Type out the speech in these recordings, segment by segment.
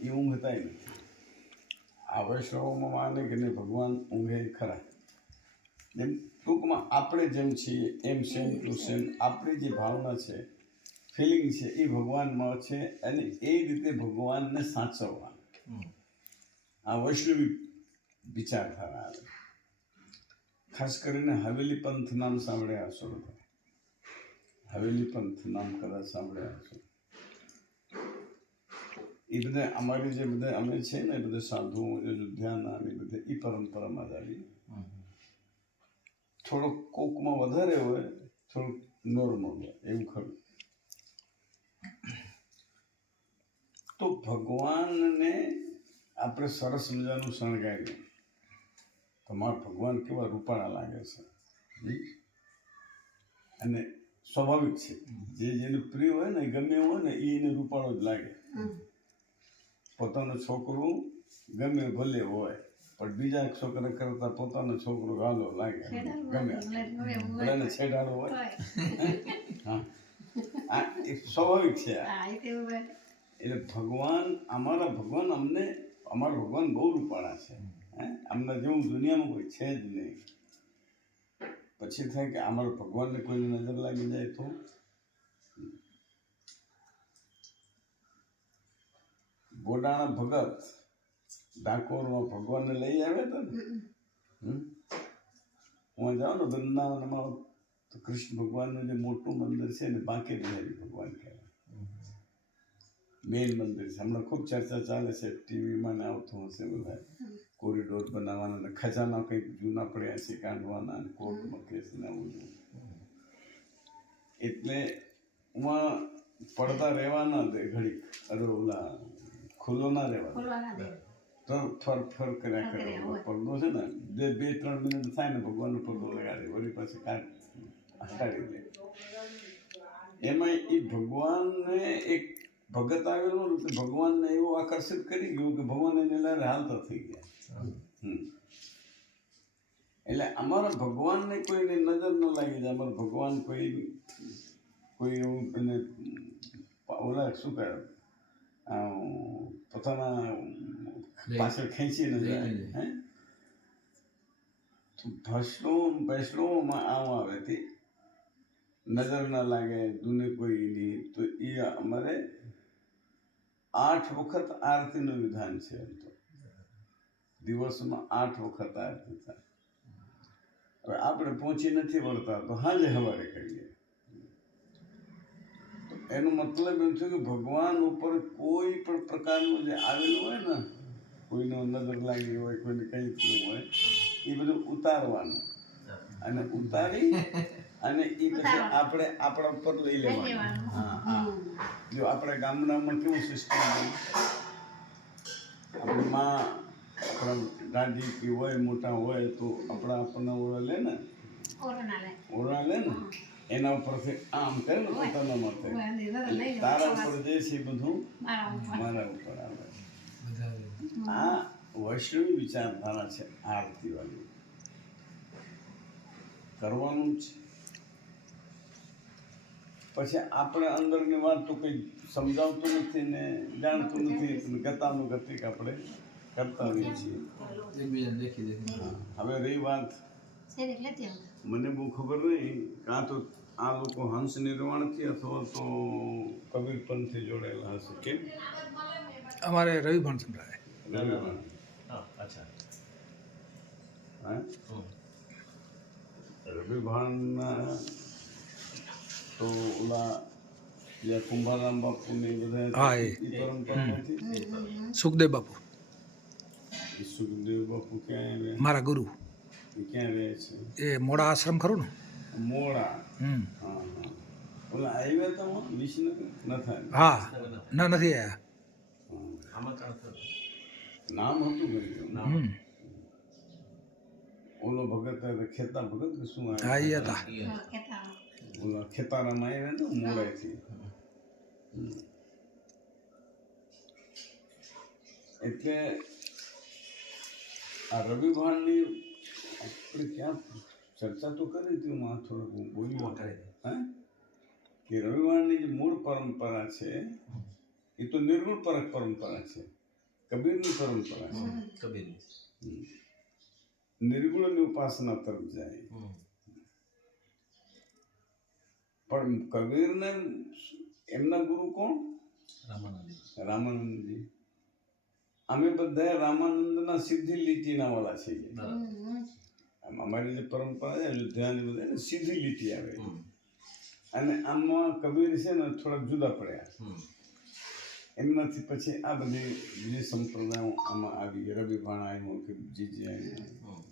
એ ઊંઘતાય નથી. આ વૈષ્ણવોમાં માને કે નહીં ભગવાન ઊંઘે ખરા. એમ ટૂંકમાં આપણે જેમ છીએ એમ સેમ ટુ સેમ આપણી જે ભાવના છે, ફિલિંગ છે, એ ભગવાનમાં છે અને એ રીતે ભગવાનને સાચવવા. આ વૈષ્ણવી વિચારધારા આવે. ખાસ કરીને હવેલી પંથ નામ સાંભળ્યા હશો બધા. હવેલી પંથ નામ કદાચ સાંભળ્યા હશો. એ બધા અમારી જે બધા અમે છે ને બધા સાધુઓ અયોધ્યાના એ બધા એ પરંપરામાં જ આવી. થોડોક કોકમાં વધારે હોય, થોડુંક નોર્મલ હોય, એવું ખરું. તો ભગવાનને આપણે સરસ મજાનું શણગાર્યું. તમારા ભગવાન કેવા રૂપાળા લાગે છે. અને સ્વાભાવિક છે, જે જેને પ્રિય હોય ને ગમે એવું હોય ને એને રૂપાળો જ લાગે. પોતાનો છોકરો ગમે ભલે હોય પણ બીજા છોકરા કરતા પોતાનો છોકરો ગાલો લાગે. ગમે ભલે છેડાડો હોય. હા, આ એક સ્વાભાવિક છે. એટલે ભગવાન અમારા ભગવાન બહુ રૂપાળા છે. આમના જેવું દુનિયામાં કોઈ છે જ નહીં. પછી થાય કે અમારા ભગવાનને કોઈની નજર લાગી જાય તો બોડાણા ભગત ડાકોરમાં ભગવાનને લઈ આવ્યા હતા ને. હું જાઉં ને વૃંદાવનમાં તો કૃષ્ણ ભગવાનનું જે મોટું મંદિર છે ને બાંકે બિહારી ભગવાન કહેવાય. મેઇન મંદિર છે. હમણાં ખૂબ ચર્ચા ચાલે છે, ટીવીમાં ને આવતું હશે બધા. કોરિડોર બનાવવાના ને ખજાના કંઈક જૂના પડ્યા છે કાઢવાના, કોર્ટમાં કેસ ને આવું. એટલે એમાં પડદા રહેવાના દે ઘડીક. અરે ઓલા ખુલ્લો ના રહેવા તો ફર કર્યા કરે. પડદો છે ને 2-3 મિનિટ થાય ને ભગવાનનો પડદો લગાડે, વળી પાછી હટાડી દે. એમાં એ ભગવાનને એક ભગત આવેલો ને ભગવાનને એવું આકર્ષિત કરી ગયું કે ભગવાન એને લઈને હાલતા થઈ ગયા. એટલે અમારા ભગવાનને કોઈને નજર ન લાગી જાય. અમારા ભગવાન કોઈ એવું એને ઓલા શું કહે પોતાના પાછળ ખેંચી ન જાય. વૈષ્ણવમાં આમ આવે તે નજર ના લાગે દુને કોઈની. તો એ અમારે 8 વખત આરતીનું વિધાન છે. એમ તો દિવસમાં 8 વખત આરતી થાય. હવે આપણે પહોંચી નથી વળતા તો હાજે સવારે કરીએ. એનો મતલબ એમ છે કે ભગવાન ઉપર કોઈ પણ પ્રકારનું જે આવેલું હોય ને, કોઈનો નજર લાગી હોય, કોઈને કંઈ થયું હોય, એ બધું ઉતારવાનું અને ઉતારી અને એ પછી આપણે આપણા ઉપર લઈ લેવાનું. હા, જો આપણે ગામડામાં કેવું સિસ્ટમ હોય, આપણી માં આપણા દાદી કે હોય મોટા હોય તો આપણને ઓળા લે ને એના ઉપરથી આમ કરે ને પોતાના માટે. તારા ઉપર જે છે બધું મારા ઉપર આવે. આ વૈષ્ણવી વિચારધારા છે. આરતી વાળી કરવાનું જ. પછી આપણે અંદરની વાત તો કંઈ સમજાવતું નથી ને જાણતું નથી. ગતાનુગતિક આપણે કરતા હોઈએ છીએ. હવે રહી વાત, મને બહુ ખબર નહીં કાં તો આ લોકો હંસ નિર્વાણથી અથવા તો કબીર પંથથી જોડાયેલા હશે. કેમ અમારે રવિભાણ સંભળાય. રવિભાણ. અચ્છા. હા, રવિભાણના તો ઓલા કુંભારામ બાપુ ને બધા. હા, એ પરંપરામાંથી સુખદેવ બાપુ સુખદેવ બાપુ ક્યાં રહે? મારા ગુરુ. એ ક્યાં રહે છે? એ મોડા આશ્રમ ખરું ને. મોડા. હા હા. ઓલા આવ્યા હતા વિસનગર ન થાય. હા, ના નથી આવ્યા. નામ હતું કઈ ઓલો ભગત ખેતા ભગત કે શું હા, એ હતા. ઓલા ખેતારામાં આવ્યા ને મોડાથી. એટલે આ રવિભાણની આપણે ક્યાં ચર્ચા તો કરી હતી. હું થોડુંક બોલ્યો હા કે રવિવારની જે મૂળ પરંપરા છે એ તો નિર્ગુણ પરંપરા છે. કબીરની પરંપરા છે. કબીરની. નિર્ગુણની ઉપાસના તરફ જાય. પણ કબીરને એમના ગુરુ કોણ? રામાનંદી. રામાનંદજી. અમે બધા રામાનંદના સીધી લીટીના વાળા છીએ. અમારી જે પરંપરા છે અયોધ્યાની બધા એને સીધી લીટી આવે. અને આમાં કબીર છે ને થોડાક જુદા પડ્યા. એમનાથી પછી આ બધી બીજી સંપ્રદાયો આમાં આવી. રવિભાણ આવ્યું કે જીજી આવ્યું.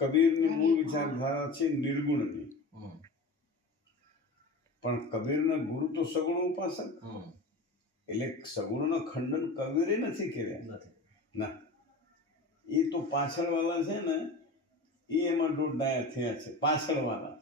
કબીરની મૂળ વિચારધારા છે નિર્ગુણની. પણ કબીરના ગુરુ તો સગુણ ઉપાસક. એટલે સગુણનો ખંડન કબીરે નથી કર્યા. ના, એ તો પાછળવાળા છે ને એ એમાં દોઢ થયા છે. પાછળવાળા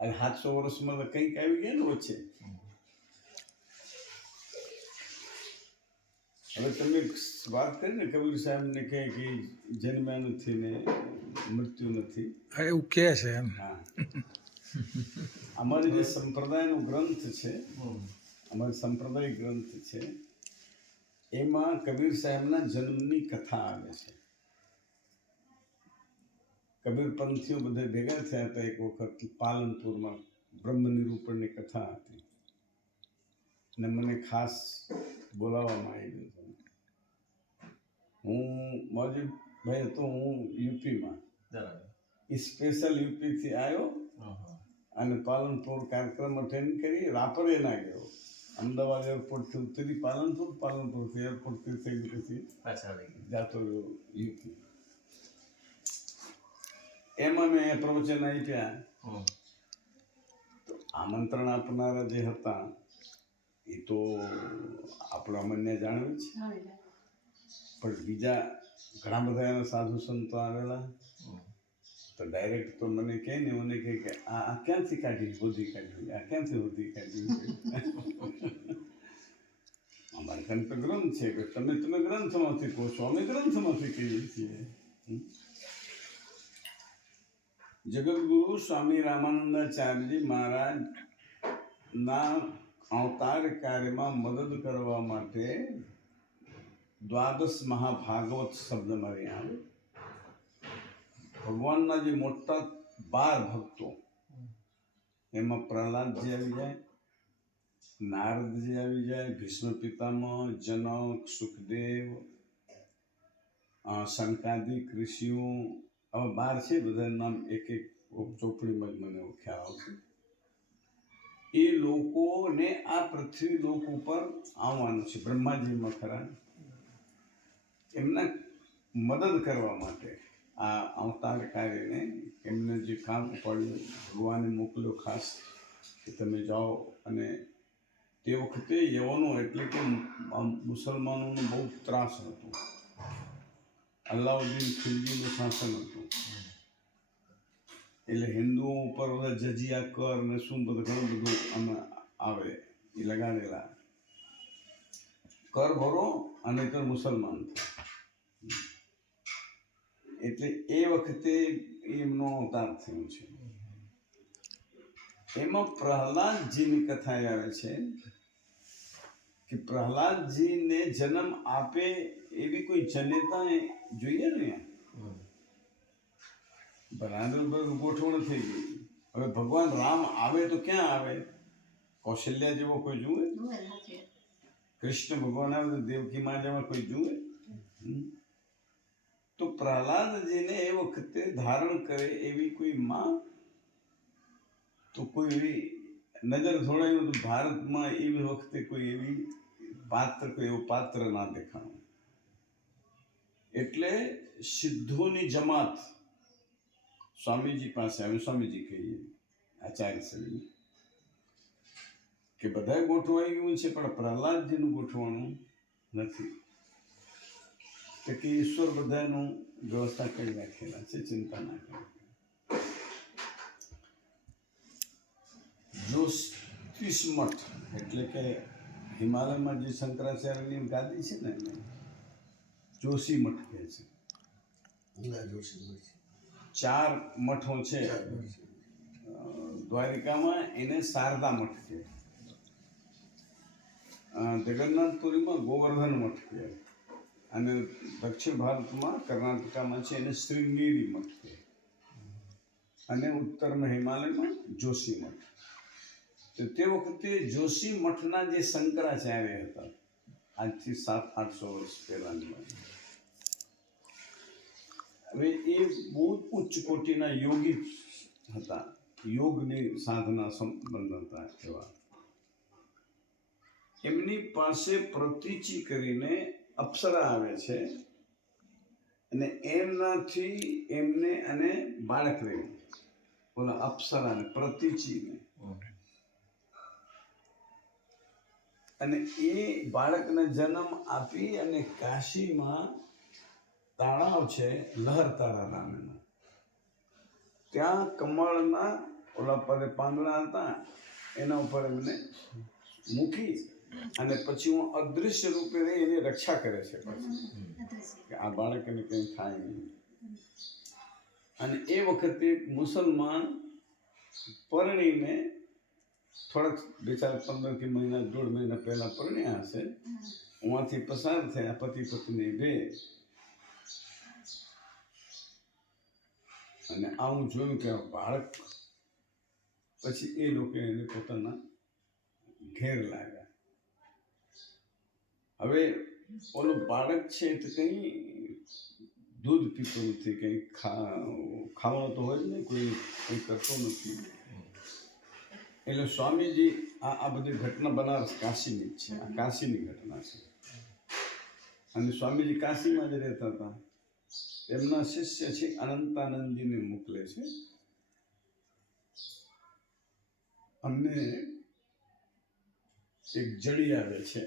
અને 700 વર્ષમાં તો કંઈક આવી ગયા ને વચ્ચે. હવે તમે વાત કરી ને કબીર સાહેબને કહે કે જન્મ્યા નથી ને મૃત્યુ નથી. હા, એવું કહે છે એમ. હા, અમારી જે સંપ્રદાયનો ગ્રંથ છે, અમારી સંપ્રદાય ગ્રંથ છે, એમાં કબીર સાહેબના જન્મની કથા આવે છે. કબીર પંથીઓ બધા ભેગા થયા હતા એક વખત પાલનપુરમાં. બ્રહ્મ નિરૂપણની કથા હતી ને મને ખાસ બોલાવવામાં આવી ગયો. હું મોજી ભાઈ હતો, હું યુપીમાં. એ સ્પેશિયલ યુપીથી આવ્યો અને પાલનપુર કાર્યક્રમ અટેન્ડ કરી. રાપરે ના ગયો. અમદાવાદ એરપોર્ટથી ઉતરી પાલનપુરથી એરપોર્ટથી થઈ પછી જાતો રહ્યો યુપી. એમાં મેં પ્રવચન આપ્યા. તો આમંત્રણ આપનારા જે હતા એ તો આપણે અમને જાણવે છે, પણ બીજા ઘણા બધા એના સાધુ સંતો આવેલા. તો ડાયરેક્ટ તો મને કહે ને, મને કહે કે આ ક્યાંથી કાઢી હોધી કાઢ્યું, આ ક્યાંથી હોધી કાઢ્યું. અમારે કંઠ ગ્રંથ છે કે તમે ગ્રંથમાંથી કહો છો, અમે ગ્રંથમાંથી કહીએ છીએ. જગતગુરુ સ્વામી રામાનંદાચાર્યજી મહારાજ ના અવતાર કાર્યમાં મદદ કરવા માટે દ્વાદશ મહાભાગવત શબ્દ મારી આવે. ભગવાનના જે મોટા 12 ભક્તો, એમાં પ્રહલાદજી આવી જાય, નારદજી આવી જાય, ભીષ્મ પિતામહ, જનક, સુખદેવ, શંકાદિક ઋષિઓ, હવે 12 છે. બધા નામ એક એક ચોપડીમાં જ મને ખ્યાલ આવશે. એ લોકોને આ પૃથ્વી લોક ઉપર આવવાનું છે. બ્રહ્માજીમાં ખરા, એમના મદદ કરવા માટે આ અવતાર કાર્યને એમને જે કામ ઉપાડ્યું ભગવાને મોકલ્યો ખાસ કે તમે જાઓ. અને તે વખતે યવનો એટલે કે મુસલમાનોનો બહુ ત્રાસ હતો. અલ્લાઉદ્દીન ખિલજીનું શાસન હતું. એટલે હિન્દુઓ ઉપર બધા જજિયા કર ને શું બધું ઘણું બધું આમાં આવે. એ લગાડેલા કર ભરો અને તો મુસલમાન થાય. એટલે એ વખતે એમનો અવતાર થયો છે. એમાં પ્રહલાદજીની કથા આવે છે કે પ્રહલાદજીને જન્મ આપે એવી કોઈ જનેતા જોઈએ ને. બરાબર ગોઠવણ થઈ ગઈ. હવે ભગવાન રામ આવે તો ક્યાં આવે? કૌશલ્યા જેવો કોઈ જુએ? કૃષ્ણ ભગવાન આવે તો દેવકી માં જેવા કોઈ જુએ? તો પ્રહલાદજીને એ વખતે ધારણ કરે એવી કોઈ માં, તો કોઈ એવી નજર થોડાયું તો ભારતમાં એવી વખતે કોઈ એવી પાત્ર, કોઈ એવું પાત્ર ના દેખાણું. એટલે સિદ્ધોની જમાત સ્વામીજી પાસે આવે. સ્વામીજી કહીએ આચાર્ય શ્રી કે બધા ગોઠવાઈ ગયું છે, પણ પ્રહલાદજીનું ગોઠવાનું નથી. કે ઈશ્વર બધાનું વ્યવસ્થા કરી રાખેલા છે, ચિંતા ના કરે. જ્યોતિષ મઠ એટલે કે હિમાલયમાં જે શંકરાચાર્યની ગાદી છે ને, એને જોશી મઠ કહે છે. 4 મઠો છે દ્વારિકામાં, એને શારદા મઠ કહે. જગન્નાથપુરીમાં ગોવર્ધન મઠ કહેવાય અને દક્ષિણ ભારતમાં કર્ણાટકામાં છે એને શ્રીંગેરી મઠ કહેવાય અને ઉત્તરમાં હિમાલયમાં જોશી મઠ. તો તે વખતે જોશી મઠના જે શંકરાચાર્ય હતા આજથી 700-800 વર્ષ પહેલાની વાત. હવે એ બહુ ઉચ્ચ કોટીના યોગી હતા, યોગની સાધના સંપન્ન હતા એવા. એમની પાસે પ્રતિચી કરીને અપ્સરા આવે છે અને એમનાથી એમને અને બાળક રહ્યું ઓલા અપ્સરાને પ્રતિચીને, અને એ બાળકને જન્મ આપી અને કાશીમાં તળાવ છે લહરતારા નામનું, ત્યાં કમળના ઓલા પર પાંદડા હતા એના ઉપર એમને મૂકી અને પછી હું અદૃશ્ય રૂપે રહી એની રક્ષા કરે છે પછી કે આ બાળકને કંઈ થાય નહીં. અને એ વખતે એક મુસલમાન પરણીને થોડાક 2-4-15 મહિના 1.5 મહિના પહેલા પરણ્યા હશે, ઉहाँથી પસાર થયા પતિ પત્ની બે, અને આવું જોયું કે બાળક, પછી એ લોકો એને પોતાના ઘેર લાગ્યા. હવે ઓલું બાળક છે તો કંઈ દૂધ પીતો નથી, કંઈ ખાવાનો તો હોય જ નહીં, કોઈ કરતો નથી. એટલે સ્વામીજી આ બધી ઘટના બનારસ કાશીની જ છે, આ કાશીની ઘટના છે. અને સ્વામીજી કાશીમાં જ રહેતા હતા. એમના શિષ્ય છે અનંતાનંદજીને મોકલે છે, અમને એક જડી આવે છે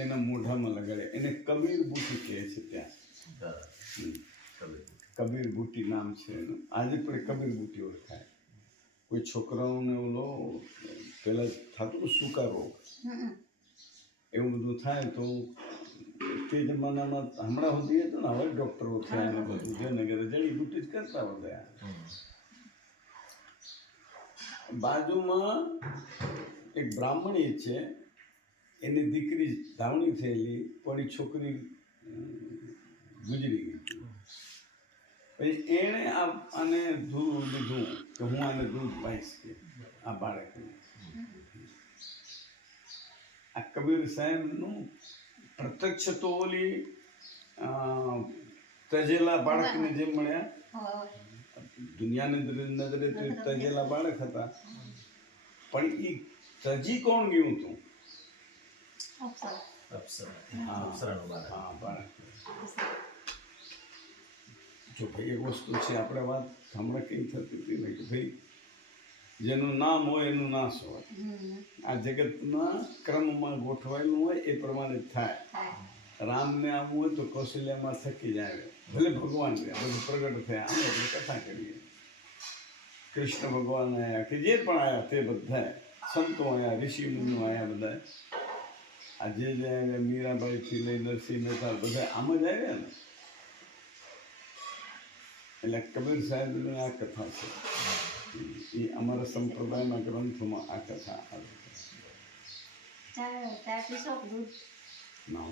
એના મોઢામાં લગાડે, એને કબીર બુટી કહે છે ત્યાં. કબીર બુટી નામ છે એનું, આજે પણ કબીર બુટી ઓળખાય. કોઈ છોકરાઓને ઓલો પહેલાં થતું સૂકા રોગ એવું બધું થાય તો તે જમાનામાં હમણાં સુધી હતું ને, હવે ડૉક્ટરો થયા ને બધું જેને ઘરે જડીબુટ્ટી જ કરતા બધા. બાજુમાં એક બ્રાહ્મણી છે, એની દીકરી ધાવણી થયેલી પડી, છોકરી ગુજરી ગઈ. પછી એણે આને દૂધ લીધું કે હું આને દૂધ પાઈશ કે આ બાળકને. આ કબીર સાહેબનું પ્રત્યક્ષ તો ઓલી તજેલા બાળકને જેમ મળ્યા, દુનિયાની નજરે તજેલા બાળક હતા, પણ એ તજી કોણ ગયું હતું? બાળક. જો ભાઈ એક વસ્તુ છે, આપણે વાત હમણાં કઈ થતી હતી ને કે ભાઈ જેનું નામ હોય એનું નાશ હોય. આ જગતના ક્રમમાં ગોઠવાયેલું હોય એ પ્રમાણે થાય. રામને આવવું હોય તો કૌશલ્યામાં થકી જ આવે, ભલે ભગવાન રહ્યા બધું પ્રગટ થયા, આમ આપણે કથા કરીએ. કૃષ્ણ ભગવાન આવ્યા કે જે પણ આવ્યા તે બધા સંતો આવ્યા, ઋષિ મુનિઓ આવ્યા બધા. આ જે આવ્યા મીરાબાઈથી લઈ નરસિંહ મહેતા બધા આમ જ આવ્યા ને. એટલે કબીર સાહેબની આ કથા છે, એ અમારા સંપ્રદાયના ગ્રંથોમાં આ કથા આવી છે. ના